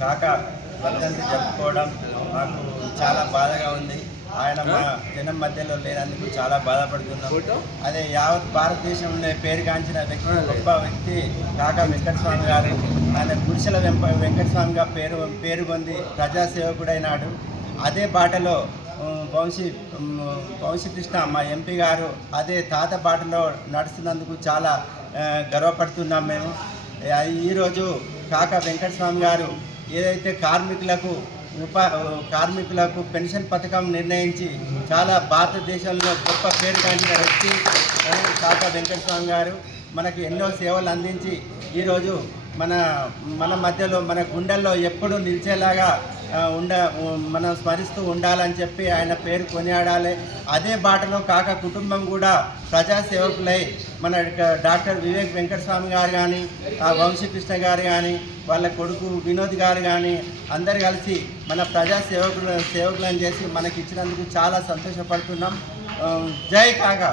కాక వర్ధంతి జరుపుకోవడం మాకు చాలా బాధగా ఉంది. ఆయన మా జనం మధ్యలో లేనందుకు చాలా బాధపడుతున్నాం. అదే యావత్ భారతదేశంలో పేరుగాంచిన వ్యక్తి, గొప్ప వ్యక్తి కాకా వెంకటస్వామి గారు. ఆయన గుడిసెల వెంకటస్వామిగా పేరు పొంది ప్రజాసేవకుడైనాడు. అదే బాటలో వంశీకృష్ణ మా ఎంపీ గారు అదే తాత బాటలో నడుస్తున్నందుకు చాలా గర్వపడుతున్నాం మేము. ఈరోజు కాకా వెంకటస్వామి గారు ఏదైతే కార్మికులకు పెన్షన్ పథకం నిర్ణయించి చాలా భారతదేశంలో గొప్ప పేరుగాంచిన వ్యక్తి కాకా వెంకటస్వామి గారు. మనకు ఎన్నో సేవలు అందించి ఈరోజు మన మధ్యలో మన గుండెల్లో ఎప్పుడూ నిలిచేలాగా మనం స్మరిస్తూ ఉండాలని చెప్పి ఆయన పేరు కొనియాడాలి. అదే బాటలో కాక కుటుంబం కూడా ప్రజాసేవకులై మన డాక్టర్ వివేక్ వెంకటస్వామి గారు కానీ, వంశీకృష్ణ గారు కానీ, వాళ్ళ కొడుకు వినోద్ గారు కానీ అందరు కలిసి మన సేవకులను చేసి మనకి ఇచ్చినందుకు చాలా సంతోషపడుతున్నాం. జై కాకా.